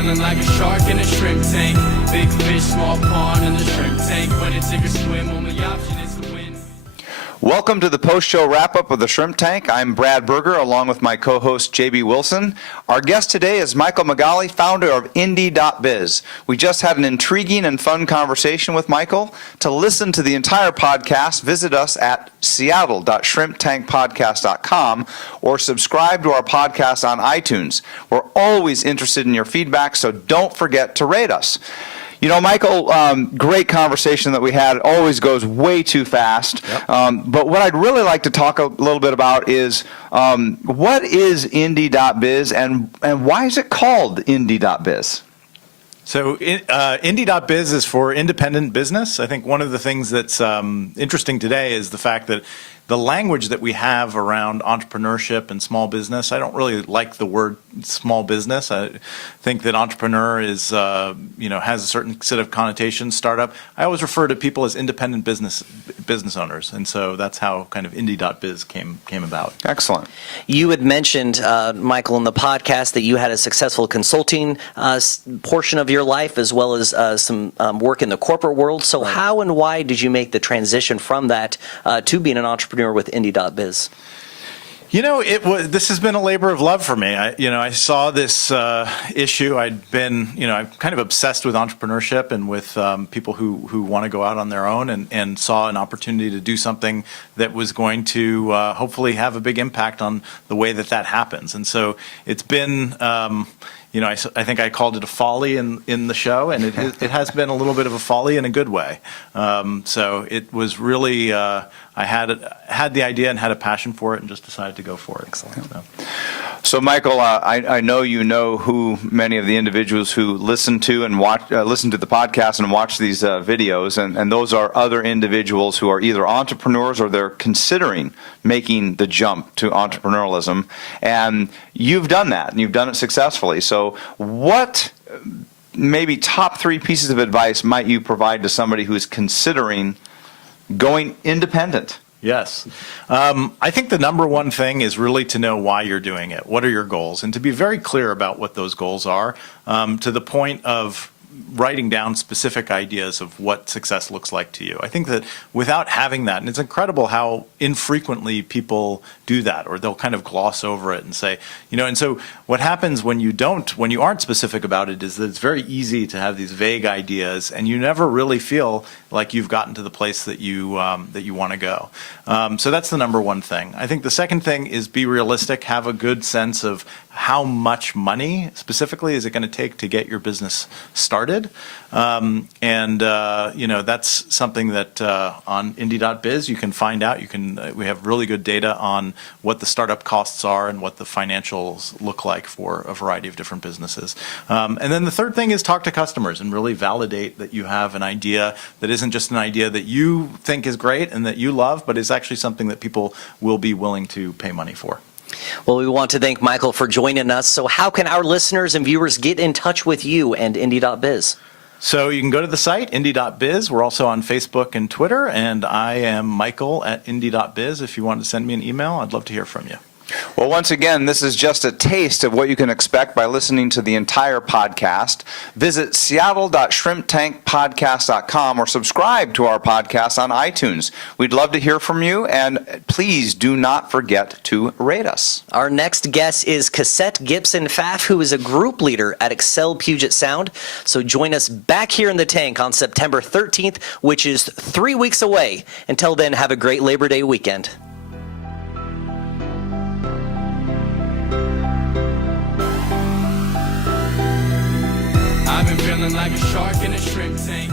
feeling like a shark in a shrimp tank. Big fish, small pond in the shrimp tank. When it take a swim, only option is to win. Welcome to the post-show wrap-up of the Shrimp Tank. I'm Brad Berger, along with my co-host J.B. Wilson. Our guest today is Michael Megalli, founder of indie.biz. We just had an intriguing and fun conversation with Michael. To listen to the entire podcast, visit us at seattle.shrimptankpodcast.com or subscribe to our podcast on iTunes. We're always interested in your feedback, so don't forget to rate us. You know, Michael, great conversation that we had. It always goes way too fast. Yep. But what I'd really like to talk a little bit about is what is indie.biz and why is it called indie.biz? So indie.biz is for independent business. I think one of the things that's interesting today is the fact that the language that we have around entrepreneurship and small business, I don't really like the word small business. I think that entrepreneur is, has a certain set of connotations. Startup. I always refer to people as independent business owners, and so that's how kind of indie.biz came about. Excellent. You had mentioned, Michael, in the podcast that you had a successful consulting portion of your life as well as some work in the corporate world. So how and why did you make the transition from that to being an entrepreneur with indie.biz? You know, this has been a labor of love for me. I saw this issue. I'm kind of obsessed with entrepreneurship and with people who want to go out on their own, and saw an opportunity to do something that was going to hopefully have a big impact on the way that happens. And so it's been, I think I called it a folly in the show, and it has been a little bit of a folly in a good way. So it was really, I had the idea and had a passion for it and just decided to go for it. Excellent. So Michael, I know you know who many of the individuals who listen to and listen to the podcast and watch these videos, and those are other individuals who are either entrepreneurs or they're considering making the jump to entrepreneurialism. And you've done that, and you've done it successfully. So what maybe top 3 pieces of advice might you provide to somebody who's considering going independent? Yes. I think the number one thing is really to know why you're doing it. What are your goals? And to be very clear about what those goals are, to the point of writing down specific ideas of what success looks like to you. I think that without having that, and it's incredible how infrequently people do that, or they'll kind of gloss over it and say, and so what happens when you aren't specific about it is that it's very easy to have these vague ideas, and you never really feel like you've gotten to the place that you want to go. So that's the number one thing. I think the second thing is be realistic, have a good sense of how much money specifically is it going to take to get your business started. That's something that on indie.biz you can find out. We have really good data on what the startup costs are and what the financials look like for a variety of different businesses. And then the third thing is talk to customers and really validate that you have an idea that isn't just an idea that you think is great and that you love, but is actually something that people will be willing to pay money for. Well, we want to thank Michael for joining us. So how can our listeners and viewers get in touch with you and indie.biz? So you can go to the site, indie.biz. We're also on Facebook and Twitter, and I am Michael at indie.biz. If you want to send me an email, I'd love to hear from you. Well, once again, this is just a taste of what you can expect by listening to the entire podcast. Visit seattle.shrimptankpodcast.com or subscribe to our podcast on iTunes. We'd love to hear from you, and please do not forget to rate us. Our next guest is Cassette Gibson Pfaff, who is a group leader at Excel Puget Sound. So join us back here in the tank on September 13th, which is 3 weeks away. Until then, have a great Labor Day weekend. I've been feeling like a shark in a shrimp tank.